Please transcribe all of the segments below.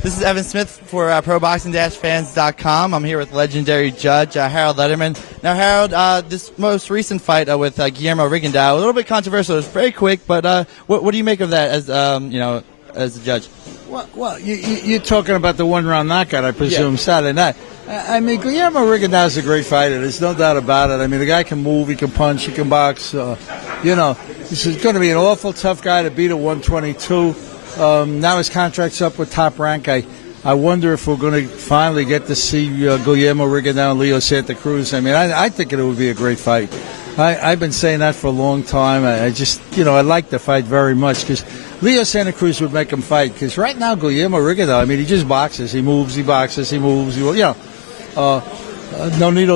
This is Evan Smith for ProBoxing-Fans.com. I'm here with legendary judge Harold Lederman. Now, Harold, this most recent fight with Guillermo Rigondeaux, a little bit controversial. It was very quick, but what do you make of that as as a judge? Well, you're talking about the one-round knockout, I presume, Saturday night. I mean, Guillermo Rigondeaux is a great fighter. There's no doubt about it. I mean, the guy can move, he can punch, he can box. This is going to be an awful tough guy to beat at 122. Now his contract's up with Top Rank. I wonder if we're going to finally get to see Guillermo Rigondeaux and Leo Santa Cruz. I mean, I think it would be a great fight. I've been saying that for a long time. I just, I like the fight very much because Leo Santa Cruz would make him fight. Because right now, Guillermo Rigondeaux, I mean, he just boxes. He moves, he boxes, he moves. Nonito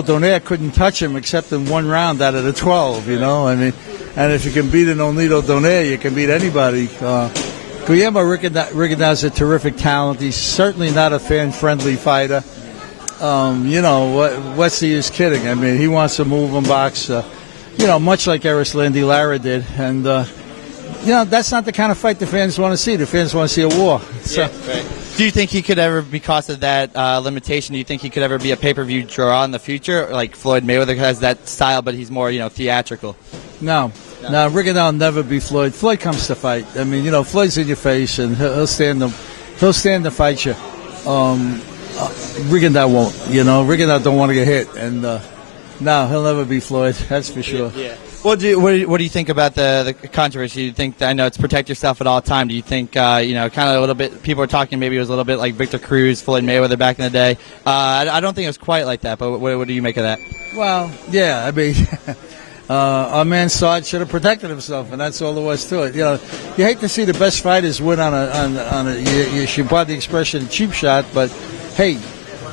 Donaire couldn't touch him except in one round out of the 12, I mean, and if you can beat a Nonito Donaire, you can beat anybody. Guillermo Rigondeaux is a terrific talent. He's certainly not a fan-friendly fighter. What's the use kidding? I mean, he wants to move and box, much like Erislandy Lara did. And, that's not the kind of fight the fans want to see. The fans want to see a war. So. Yeah, right. Do you think he could ever, because of that limitation, do you think he could ever be a pay-per-view draw in the future? Like Floyd Mayweather has that style, but he's more, theatrical. No, Rigondeaux will never be Floyd. Floyd comes to fight. I mean, Floyd's in your face, and he'll stand to fight you. Rigondeaux won't. Rigondeaux don't want to get hit, and no, he'll never be Floyd. That's for sure. Yeah. What do you think about the controversy? Do you think, I know it's protect yourself at all time. Do you think, kind of a little bit, people are talking maybe it was a little bit like Victor Cruz, Floyd Mayweather back in the day. I don't think it was quite like that, but what do you make of that? Well, yeah, I mean, our man Sarge should have protected himself, and that's all there was to it. You hate to see the best fighters win on a you should pardon the expression, cheap shot, but hey,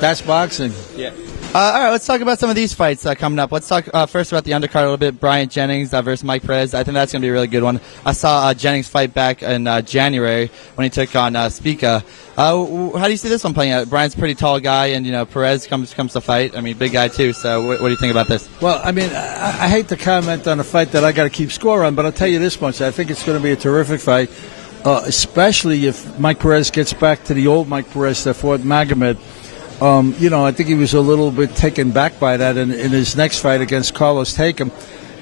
that's boxing. Yeah. All right, let's talk about some of these fights coming up. Let's talk first about the undercard a little bit. Bryant Jennings versus Mike Perez. I think that's going to be a really good one. I saw Jennings fight back in January when he took on Spica. How do you see this one playing out? Bryant's a pretty tall guy, and Perez comes to fight. I mean, big guy too. So what do you think about this? Well, I mean, I hate to comment on a fight that I got to keep score on, but I'll tell you this much: I think it's going to be a terrific fight, especially if Mike Perez gets back to the old Mike Perez that fought Magomed. I think he was a little bit taken back by that in his next fight against Carlos Takam,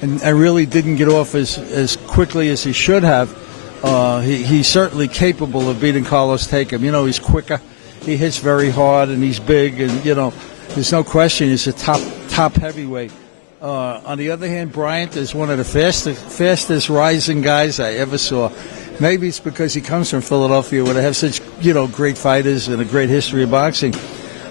and really didn't get off as quickly as he should have. He's certainly capable of beating Carlos Takam. He's quicker, he hits very hard, and he's big, and there's no question he's a top heavyweight. On the other hand, Bryant is one of the fastest rising guys I ever saw. Maybe it's because he comes from Philadelphia, where they have such great fighters and a great history of boxing.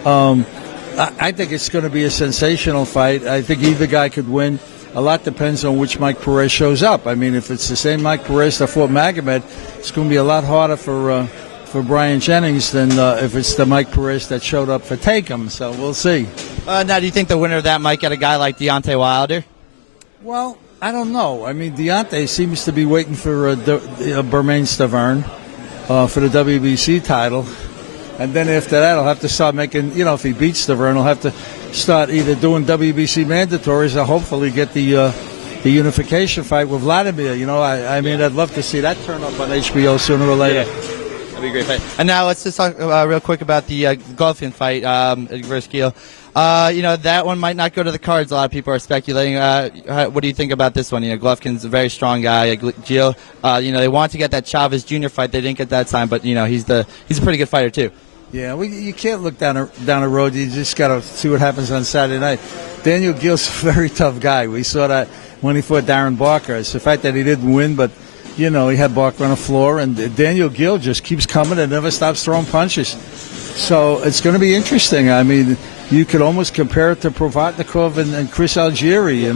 I think it's going to be a sensational fight. I think either guy could win. A lot depends on which Mike Perez shows up. I mean, if it's the same Mike Perez that fought Magomed, it's going to be a lot harder for Bryant Jennings than if it's the Mike Perez that showed up for Takam. So we'll see. Now, do you think the winner of that might get a guy like Deontay Wilder? Well, I don't know. I mean, Deontay seems to be waiting for Bermain Stavern for the WBC title. And then after that, he'll have to start making, if he beats Stavern, he'll have to start either doing WBC mandatories or hopefully get the unification fight with Vladimir. I mean, I'd love to see that turn up on HBO sooner or later. Yeah. That'd be a great fight. And now let's just talk real quick about the Golovkin fight versus Gil. That one might not go to the cards. A lot of people are speculating. What do you think about this one? Golovkin's a very strong guy. Gil, they wanted to get that Chavez Jr. fight. They didn't get that time, but he's a pretty good fighter too. Yeah, you can't look down a road. You just got to see what happens on Saturday night. Daniel Gill's a very tough guy. We saw that when he fought Darren Barker. It's the fact that he didn't win, but he had Barker on the floor, and Daniel Gill just keeps coming and never stops throwing punches. So it's going to be interesting. I mean, you could almost compare it to Provatnikov and Chris Algieri,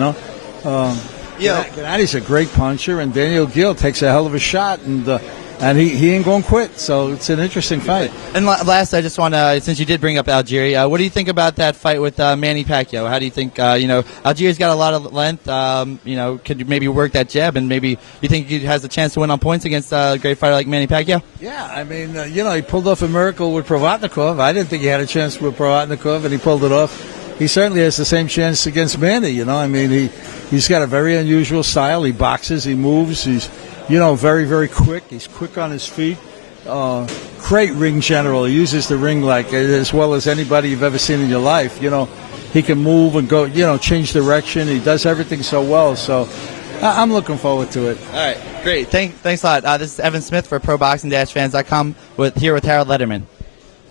Gennady's a great puncher, and Daniel Gill takes a hell of a shot, and he ain't going to quit. So it's an interesting fight. And last, I just want to, since you did bring up Algieri, what do you think about that fight with Manny Pacquiao? How do you think, Algieri's got a lot of length, could you maybe work that jab, and maybe you think he has a chance to win on points against a great fighter like Manny Pacquiao? Yeah, I mean, he pulled off a miracle with Provatnikov. I didn't think he had a chance with Provatnikov, and he pulled it off. He certainly has the same chance against Manny, I mean, he's got a very unusual style. He boxes, he moves, he's very, very quick. He's quick on his feet. great ring general. He uses the ring like as well as anybody you've ever seen in your life. He can move and go, change direction. He does everything so well. So I'm looking forward to it. All right, great. Thanks a lot. This is Evan Smith for ProBoxing-Fans.com here with Harold Lederman.